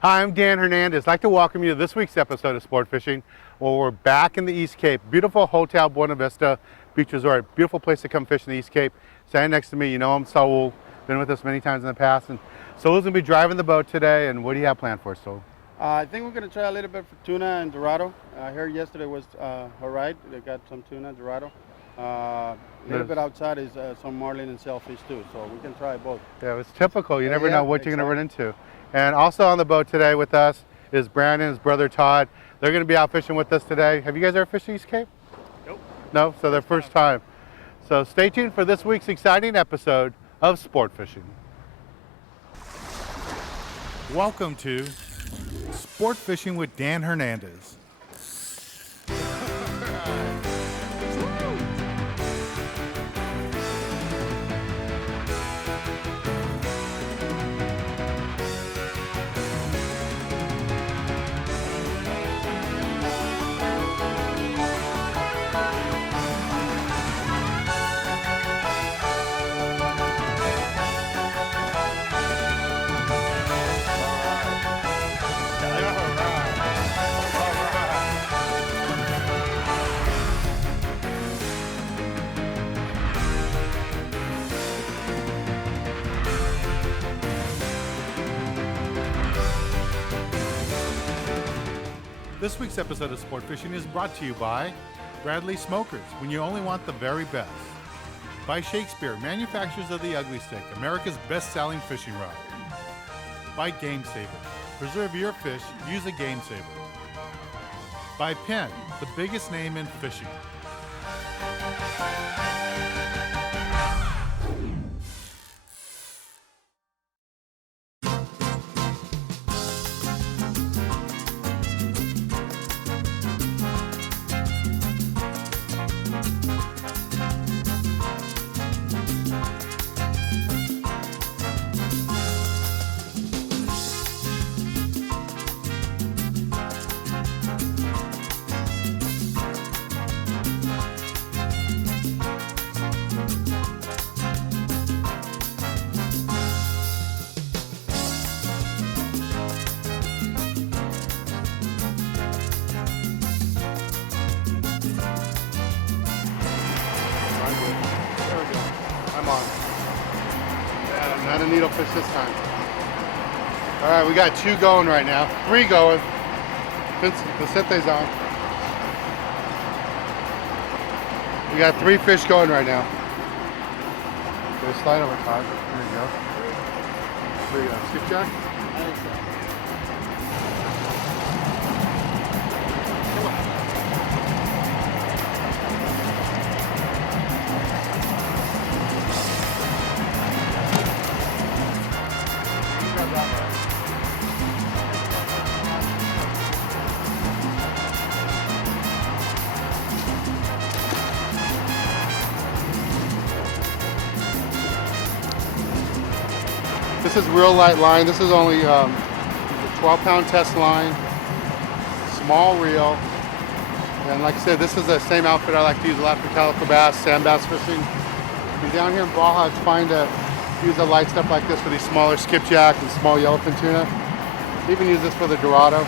Hi, I'm Dan Hernandez. I'd like to welcome you to this week's episode of Sport Fishing, where we're back in the East Cape. Beautiful Hotel Buena Vista Beach Resort. Beautiful place to come fish in the East Cape. Standing next to me, you know him, Saul. Been with us many times in the past. And Saul's going to be driving the boat today. And what do you have planned for us, Saul? I think we're going to try a little bit for tuna and dorado. I heard yesterday was all right. They got some tuna and dorado. A little bit outside is some marlin and sailfish too, so we can try both. Yeah, it's typical. You never know what you're going to run into. And also on the boat today with us is Brandon, his brother Todd. They're going to be out fishing with us today. Have you guys ever fished the East Cape? Nope. No? So their first time. So stay tuned for this week's exciting episode of Sport Fishing. Welcome to Sport Fishing with Dan Hernandez. This week's episode of Sport Fishing is brought to you by Bradley Smokers, when you only want the very best. By Shakespeare, manufacturers of the Ugly Stick, America's best-selling fishing rod. By Game Saver, preserve your fish, use a Game Saver. By Penn, the biggest name in fishing. I'm on. Yeah, not a needlefish this time. All right, we got 2 going right now. 3 going. Vicente's on. We got 3 fish going right now. Okay, slide over, Todd. There you go. There you go. Skipjack? I think so. This is real light line. This is only a 12-pound test line, small reel. And like I said, this is the same outfit I like to use a lot for calico bass, sand bass fishing. And down here in Baja, it's fine to use a light stuff like this for these smaller skipjack and small yellowfin tuna. You can use this for the dorado.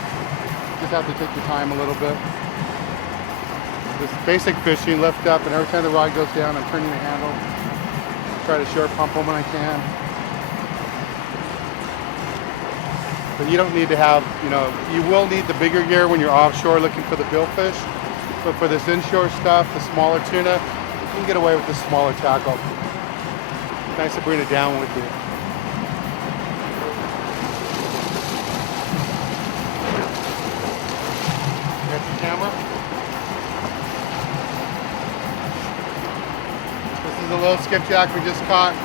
Just have to take your time a little bit. This basic fishing, lift up, and every time the rod goes down, I'm turning the handle. Try to short pump them when I can. But you don't need to have, you will need the bigger gear when you're offshore looking for the billfish. But for this inshore stuff, the smaller tuna, you can get away with the smaller tackle. It's nice to bring it down with you. Got your camera? This is a little skipjack we just caught.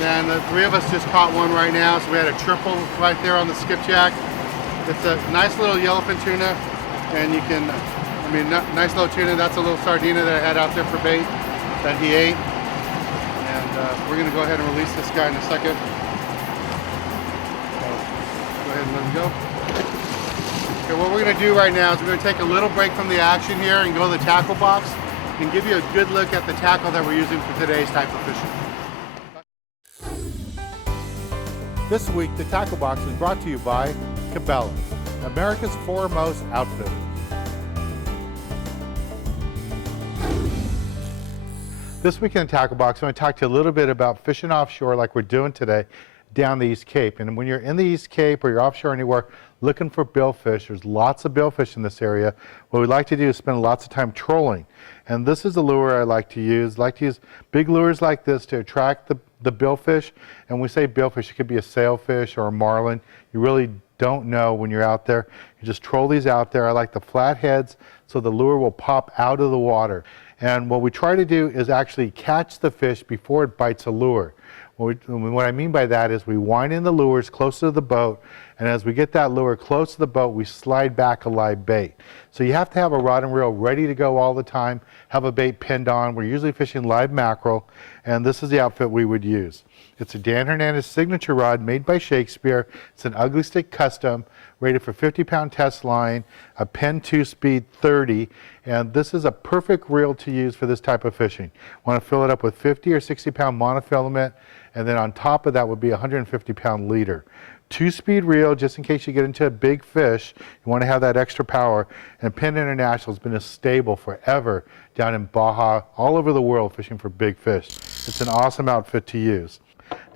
And the 3 of us just caught one right now, so we had a triple right there on the skipjack. It's a nice little yellowfin tuna, and you can, nice little tuna. That's a little sardina that I had out there for bait that he ate. And we're going to go ahead and release this guy in a second. So, go ahead and let him go. Okay, what we're going to do right now is we're going to take a little break from the action here and go to the tackle box and give you a good look at the tackle that we're using for today's type of fishing. This week, the Tackle Box is brought to you by Cabela's, America's foremost outfitters. This week in the Tackle Box, I'm going to talk to you a little bit about fishing offshore like we're doing today down the East Cape. And when you're in the East Cape or you're offshore anywhere looking for billfish, there's lots of billfish in this area. What we like to do is spend lots of time trolling. And this is the lure I like to use. I like to use big lures like this to attract the billfish. And when we say billfish, it could be a sailfish or a marlin. You really don't know when you're out there. You just troll these out there. I like the flat heads so the lure will pop out of the water. And what we try to do is actually catch the fish before it bites a lure. What I mean by that is we wind in the lures close to the boat, and as we get that lure close to the boat, we slide back a live bait. So you have to have a rod and reel ready to go all the time, have a bait pinned on. We're usually fishing live mackerel, and this is the outfit we would use. It's a Dan Hernandez signature rod made by Shakespeare. It's an ugly stick custom, rated for 50-pound test line, a Penn 2-speed 30, and this is a perfect reel to use for this type of fishing. Want to fill it up with 50 or 60-pound monofilament, and then on top of that would be a 150-pound leader. 2-speed reel, just in case you get into a big fish, you want to have that extra power. And Penn International has been a staple forever down in Baja, all over the world fishing for big fish. It's an awesome outfit to use.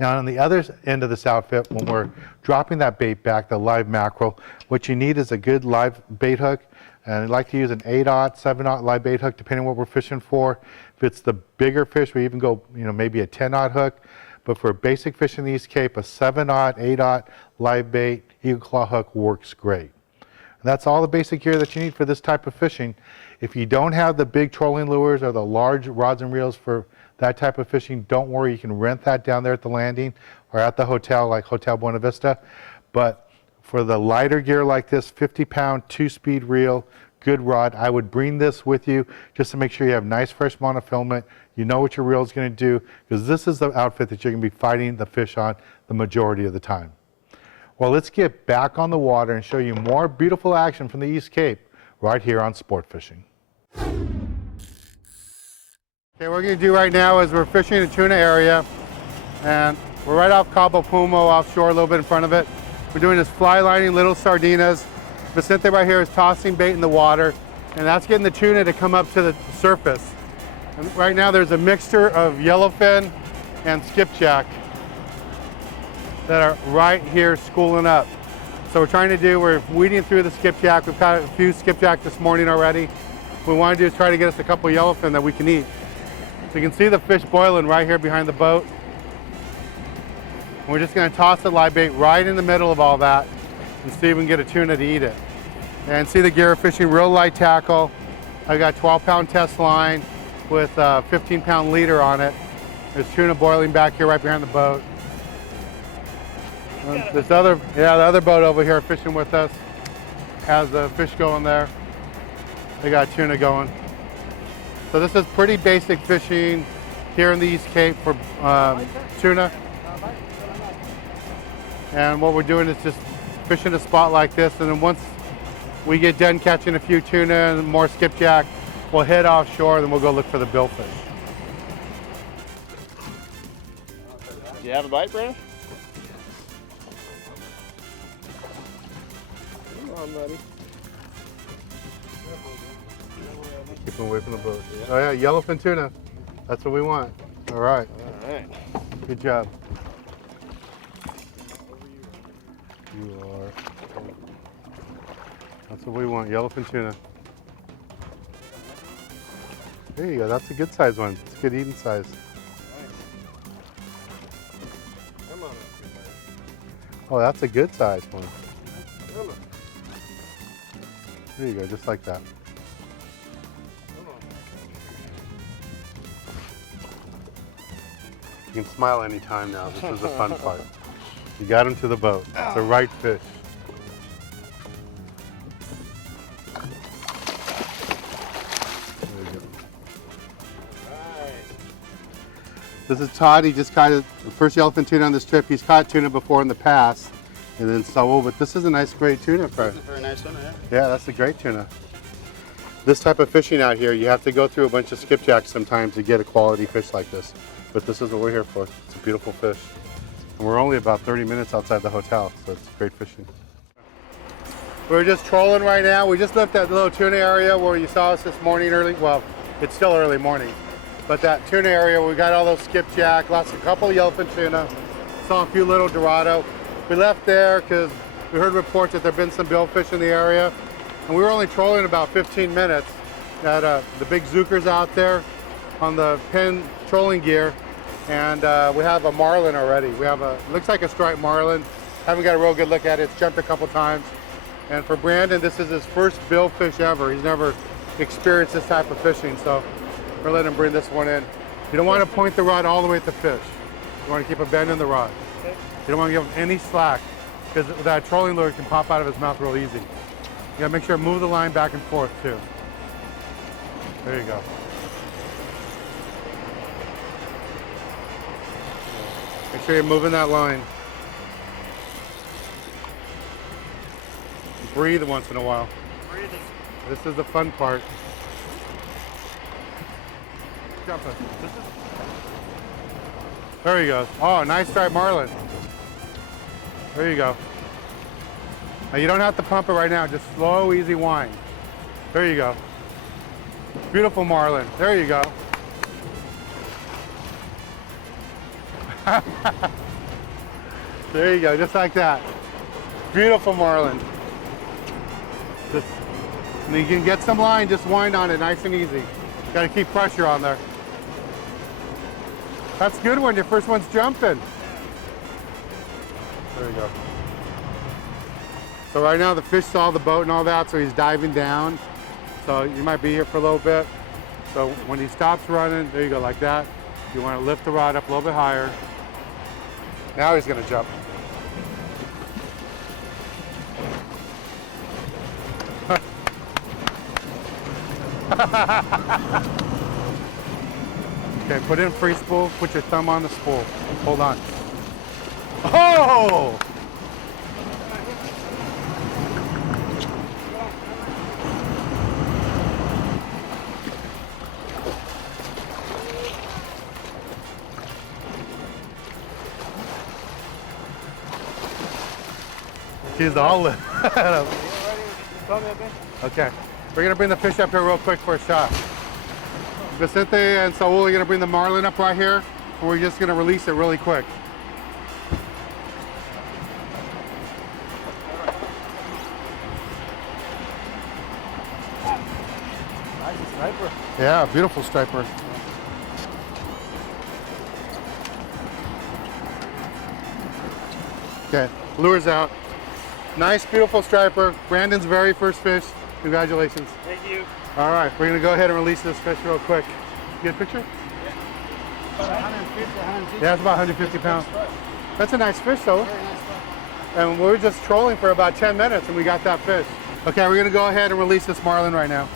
Now on the other end of this outfit, when we're dropping that bait back, the live mackerel, what you need is a good live bait hook. And I like to use an 8/0, 7/0 live bait hook, depending on what we're fishing for. If it's the bigger fish, we even go, maybe a 10/0 hook. But for basic fish in the East Cape, a 7/0, 8/0 live bait, eagle claw hook works great. And that's all the basic gear that you need for this type of fishing. If you don't have the big trolling lures or the large rods and reels for that type of fishing, don't worry, you can rent that down there at the landing or at the hotel, like Hotel Buena Vista. But for the lighter gear like this, 50-pound, 2-speed reel, good rod, I would bring this with you just to make sure you have nice fresh monofilament. You know what your reel is going to do, because this is the outfit that you're going to be fighting the fish on the majority of the time. Well, let's get back on the water and show you more beautiful action from the East Cape right here on Sport Fishing. Okay, what we're going to do right now is we're fishing the Tuna area, and we're right off Cabo Pumo offshore, a little bit in front of it. We're doing this fly lining little sardinas. Vicente right here is tossing bait in the water, and that's getting the tuna to come up to the surface. And right now there's a mixture of yellowfin and skipjack that are right here schooling up. So we're weeding through the skipjack. We've got a few skipjack this morning already. What we want to do is try to get us a couple yellowfin that we can eat. So you can see the fish boiling right here behind the boat. And we're just going to toss the live bait right in the middle of all that and see if we can get a tuna to eat it. And see the gear fishing, real light tackle. I got 12-pound test line with a 15-pound leader on it. There's tuna boiling back here right behind the boat. The other boat over here fishing with us has the fish going there. They got tuna going. So this is pretty basic fishing here in the East Cape for tuna. And what we're doing is just fishing a spot like this, and then once we get done catching a few tuna and more skipjack, we'll head offshore, then we'll go look for the billfish. Do you have a bite, Brandon? Come on, buddy. Keep them away from the boat. Yeah. Oh yeah, yellowfin tuna. That's what we want. All right. All right. Good job. You are. That's what we want, yellowfin tuna. There you go, that's a good size one. It's a good eating size. Come on. Oh, that's a good size one. Come on. There you go, just like that. Come on. You can smile anytime now. This is the fun part. You got him to the boat. It's the right fish. There you go. All right. This is Todd. He just caught the first yellowfin tuna on this trip. He's caught tuna before in the past, and then so, but this is a nice, great tuna. This is a very nice one, yeah. Yeah, that's a great tuna. This type of fishing out here, you have to go through a bunch of skipjacks sometimes to get a quality fish like this. But this is what we're here for. It's a beautiful fish. And we're only about 30 minutes outside the hotel, so it's great fishing. We're just trolling right now. We just left that little tuna area where you saw us this morning early. Well, it's still early morning, but that tuna area, we got all those skipjack, lost a couple yellowfin tuna, saw a few little dorado. We left there because we heard reports that there've been some billfish in the area, and we were only trolling about 15 minutes. Got the big zookers out there on the pin trolling gear, and we have a marlin already. We have looks like a striped marlin. Haven't got a real good look at it. It's jumped a couple times. And for Brandon, this is his first billfish ever. He's never experienced this type of fishing, so we're letting him bring this one in. You don't want to point the rod all the way at the fish. You want to keep a bend in the rod. You don't want to give him any slack, because that trolling lure can pop out of his mouth real easy. You gotta make sure to move the line back and forth too. There you go. Make sure you're moving that line. Breathe once in a while. Breathing. This is the fun part. Jumping. There he goes. Oh, nice striped marlin. There you go. Now you don't have to pump it right now. Just slow, easy wind. There you go. Beautiful marlin. There you go. There you go, just like that. Beautiful marlin. Just, and you can get some line, just wind on it nice and easy. Got to keep pressure on there. That's a good one, your first one's jumping. There you go. So right now the fish saw the boat and all that, so he's diving down. So you might be here for a little bit. So when he stops running, there you go, like that. You want to lift the rod up a little bit higher. Now he's going to jump. Okay, put in free spool, put your thumb on the spool. Hold on. Oh! He's all lit. Okay, we're gonna bring the fish up here real quick for a shot. Vicente and Saul are gonna bring the marlin up right here, and we're just gonna release it really quick. Nice striper. Yeah, beautiful striper. Okay, lure's out. Nice, beautiful striper. Brandon's very first fish. Congratulations. Thank you. All right, we're gonna go ahead and release this fish real quick. Get a picture? About 150, 160. Yeah, it's about 150 pounds. That's a nice fish though. Very nice stuff. And we were just trolling for about 10 minutes and we got that fish. Okay, we're gonna go ahead and release this marlin right now.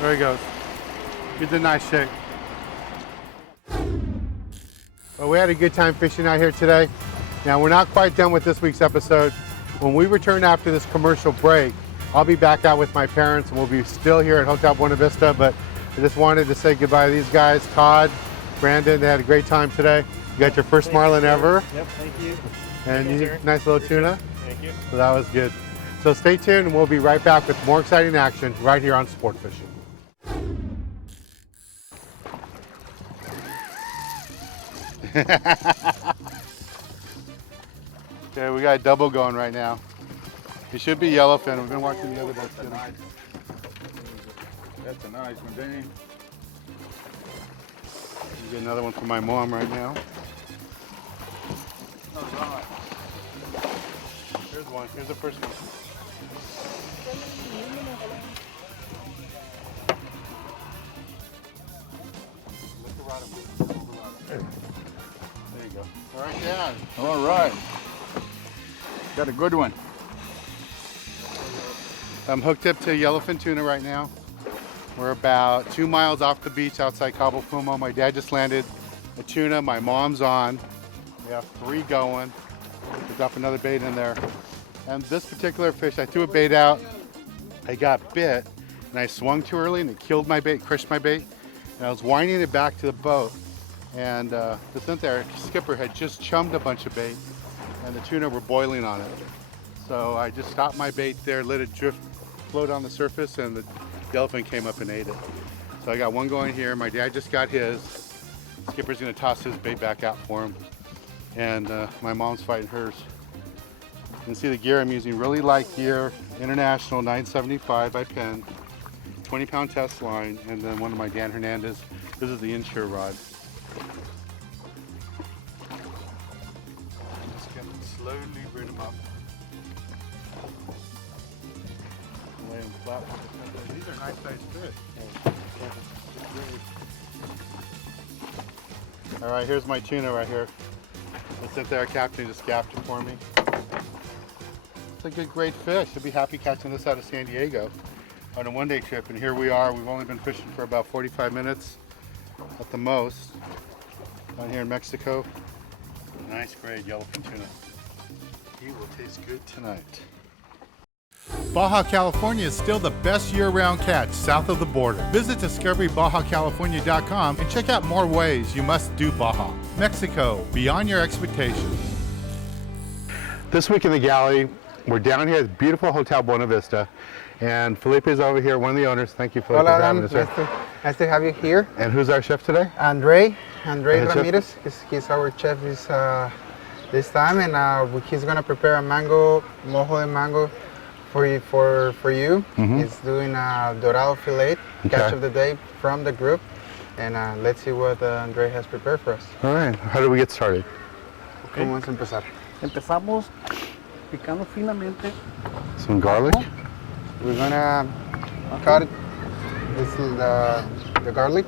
There he goes. He's in nice shape. Well, we had a good time fishing out here today. Now, we're not quite done with this week's episode. When we return after this commercial break, I'll be back out with my parents and we'll be still here at Hotel Buena Vista, but I just wanted to say goodbye to these guys, Todd, Brandon. They had a great time today. You got your first marlin ever. Yep, thank you. And you, nice little tuna. Thank you. So that was good. So stay tuned and we'll be right back with more exciting action right here on Sport Fishing. Okay, we got a double going right now. He should be yellowfin. We've been watching the other boats. That's a nice one, Dane. Get another one for my mom right now. Here's one. Here's the first one. Lift the rod up. Hold the rod up. There you go. All right, down. All right. Got a good one. I'm hooked up to yellowfin tuna right now. We're about 2 miles off the beach outside Cabo Fumo. My dad just landed a tuna. My mom's on. We have 3 going. We dropped another bait in there. And this particular fish, I threw a bait out. I got bit, and I swung too early, and it killed my bait, crushed my bait. And I was winding it back to the boat, And the Cynthia skipper had just chummed a bunch of bait, and the tuna were boiling on it. So I just stopped my bait there, let it drift, float on the surface, and the yellowfin came up and ate it. So I got one going here. My dad just got his. Skipper's gonna toss his bait back out for him. And my mom's fighting hers. You can see the gear I'm using, really light gear, International 975 by Penn, 20-pound test line, and then one of my Dan Hernandez. This is the inshore rod. Just gonna slowly bring them up. Lay them flat. These are nice sized fish. All right, here's my tuna right here. The Cynthia captain just gapped it for me. It's a good, great fish. I'd be happy catching this out of San Diego on a one-day trip, and here we are. We've only been fishing for about 45 minutes at the most down here in Mexico. Nice, great yellowfin tuna. He will taste good tonight. Baja California is still the best year-round catch south of the border. Visit discoverybajaCalifornia.com and check out more ways you must do Baja. Mexico, beyond your expectations. This week in the galley, we're down here at beautiful Hotel Buena Vista, and Felipe is over here, one of the owners. Thank you, Felipe, Hola, for having Adam. us here. Nice to have you here. And who's our chef today? Andre Chef? Ramirez. He's our chef this time, and he's gonna prepare a mango mojo de mango for you. He's doing a dorado fillet, catch of the day from the group, and let's see what Andre has prepared for us. All right, how do we get started? ¿Cómo vamos a empezar? Empezamos picando finamente. Some garlic? We're gonna cut it. This is the garlic.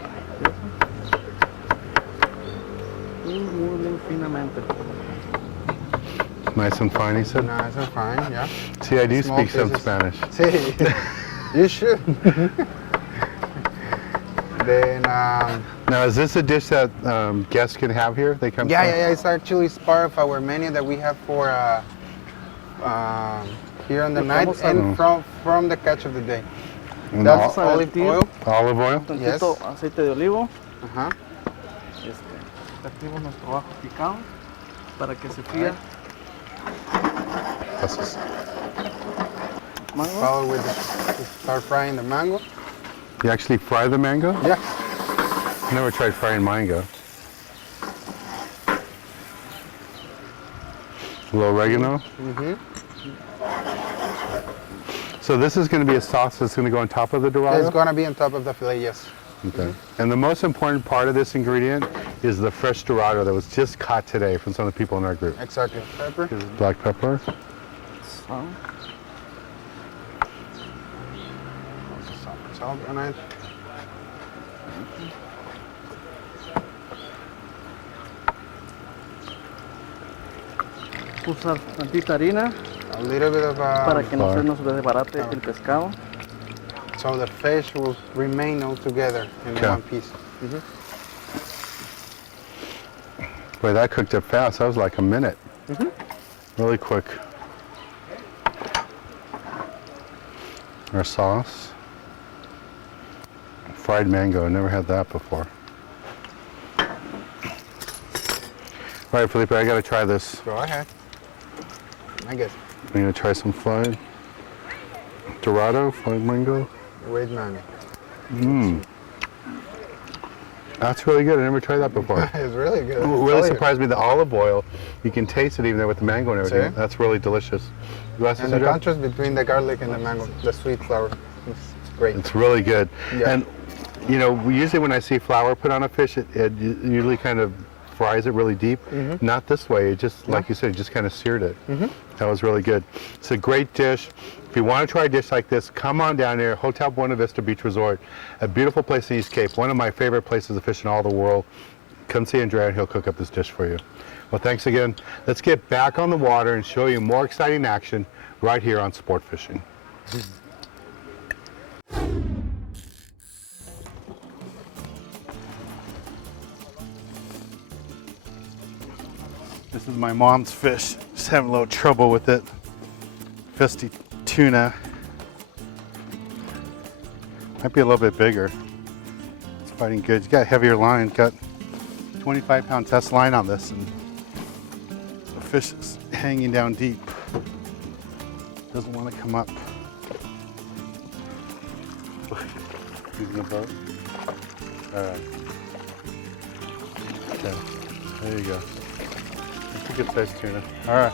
Muy bien finamente. Nice and fine, he said. Nice and fine, yeah. See, I do Small speak some pieces. Spanish. Sí, you should. Then, Now, is this a dish that guests can have here? They come. yeah, it's actually part of our menu that we have for here on the night and from the catch of the day. And That's Vamos a olive vertir oil. olive oil? Yes. Tantito aceite de olivo. Uh-huh. Vertimos nuestro ajo picado para que se fría. Gracias. Mango. Follow with start frying the mango. You actually fry the mango? Yeah. I never tried frying mango. A little oregano. Mm-hmm. So this is going to be a sauce that's going to go on top of the dorado? It's gonna be on top of the fillet, yes. Okay. And the most important part of this ingredient is the fresh dorado that was just caught today from some of the people in our group. Exactly. Pepper. Black pepper. Sal. Salt on it. Usar tantita harina A little bit of para que no se flour. nos desbarate el pescado. so the fish will remain all together in Okay. one piece. Boy, that cooked up fast. That was like a minute. Really quick. Our sauce. Fried mango. I never had that before. All right, Felipe, I got to try this. Go ahead. I guess. I'm going to try some fried dorado, fried mango. With mango. That's really good. I never tried that before. It's really good. What really surprised me, the olive oil. You can taste it even there with the mango and everything. See? That's really delicious. Glasses, And the Andrea? contrast between the garlic and the mango, the sweet flour, it's great. It's really good. Yeah. And you know, usually when I see flour put on a fish, it usually kind of fries it really deep. Not this way. It just, like you said, just kind of seared it. That was really good. It's a great dish. If you want to try a dish like this, come on down here, Hotel Buena Vista Beach Resort, a beautiful place in East Cape, one of my favorite places to fish in all the world. Come see Andrea and he'll cook up this dish for you. Well, thanks again. Let's get back on the water and show you more exciting action right here on Sport Fishing. This is my mom's fish. Just having a little trouble with it. Fisty tuna. Might be a little bit bigger. It's fighting good. It's got heavier line. Got 25-pound test line on this, and the fish is hanging down deep. Doesn't want to come up. Using the boat. All right. Okay. There you go. That's a good sized tuna. All right.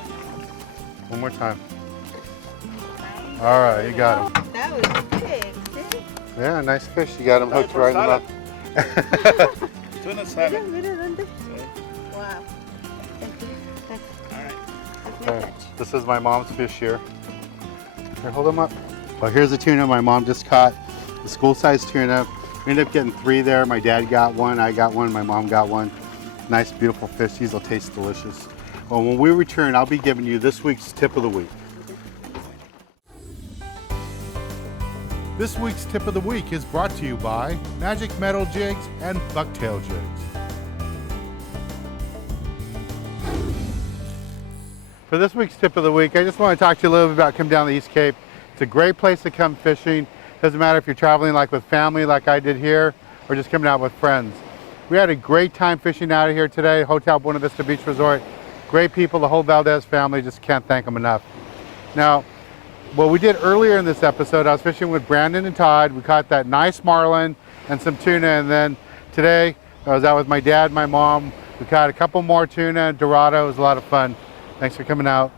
One more time. All right, you got him. That was big. See? Yeah, nice fish. You got him hooked right in the mouth. Tuna salad. Mira, ¿dónde? Wow. Thank you. All right. That's my catch. This is my mom's fish here. Here, hold them up. Well, here's a tuna my mom just caught. The school-sized tuna. We ended up getting 3 there. My dad got one, I got one, my mom got one. Nice, beautiful fish. These will taste delicious. Well, when we return, I'll be giving you this week's tip of the week. This week's tip of the week is brought to you by Magic Metal Jigs and Bucktail Jigs. For this week's tip of the week, I just want to talk to you a little bit about coming down the East Cape. It's a great place to come fishing. Doesn't matter if you're traveling like with family like I did here, or just coming out with friends. We had a great time fishing out of here today, Hotel Buena Vista Beach Resort. Great people, the whole Valdez family, just can't thank them enough. Now, what we did earlier in this episode, I was fishing with Brandon and Todd. We caught that nice marlin and some tuna, and then today I was out with my dad and my mom. We caught a couple more tuna and Dorado. It was a lot of fun. Thanks for coming out.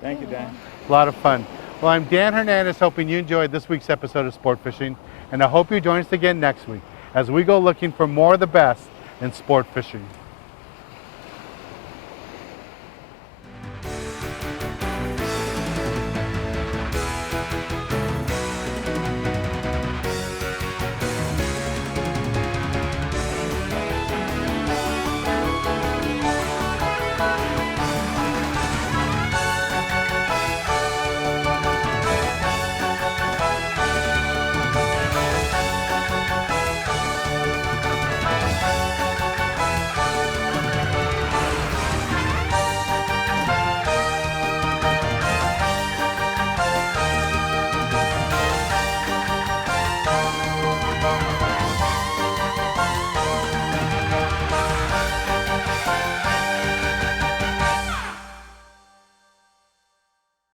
Thank you, Dan. A lot of fun. Well, I'm Dan Hernandez, hoping you enjoyed this week's episode of Sport Fishing, and I hope you join us again next week as we go looking for more of the best in sport fishing.